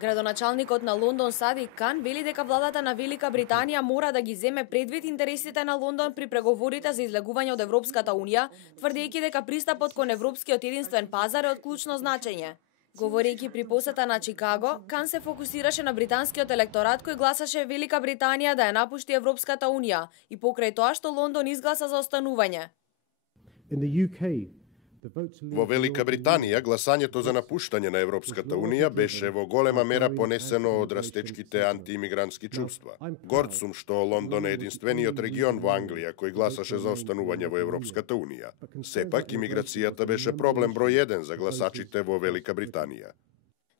Градоначалникот на Лондон Садик Кан вели дека владата на Велика Британија мора да ги земе предвид интересите на Лондон при преговорите за излегување од Европската Унија, тврдејќи дека пристапот кон Европскиот единствен пазар е од клучно значење. Говорејќи при посета на Чикаго, Кан се фокусираше на британскиот електорат кој гласаше Велика Британија да ја напушти Европската Унија и покрај тоа што Лондон изгласа за останување. Во Велика Британија, гласањето за напуштање на Европската Унија беше во голема мера понесено од растечките антиимигрантски чувства. Горд сум што Лондон е единствениот регион во Англија кој гласаше за останување во Европската Унија. Сепак, имиграцијата беше проблем број 1 за гласачите во Велика Британија.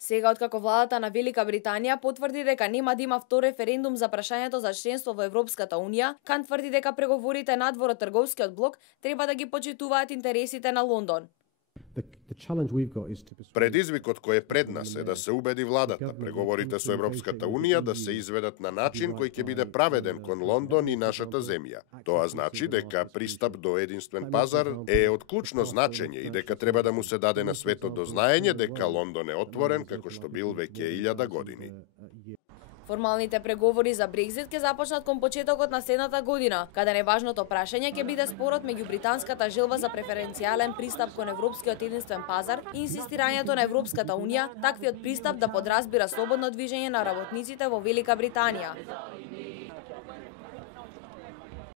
Сега, откако владата на Велика Британија потврди дека нема да има втор референдум за прашањето за членство во Европската Унија, Кан тврди дека преговорите надвор од трговскиот блок треба да ги почитуваат интересите на Лондон. Предизвикот кој е пред нас е да се убеди владата преговорите со Европската Унија да се изведат на начин кој ќе биде праведен кон Лондон и нашата земја. Тоа значи дека пристап до единствен пазар е од клучно значење и дека треба да му се даде на светот до знаење дека Лондон е отворен како што бил веќе 1000 години. Формалните преговори за Брекзит ќе започнат кон почетокот на следната година, каде најважното прашање ќе биде спорот меѓу британската желба за преференцијален пристап кон Европскиот единствен пазар и инсистирањето на Европската Унија таквиот пристап да подразбира слободно движење на работниците во Велика Британија.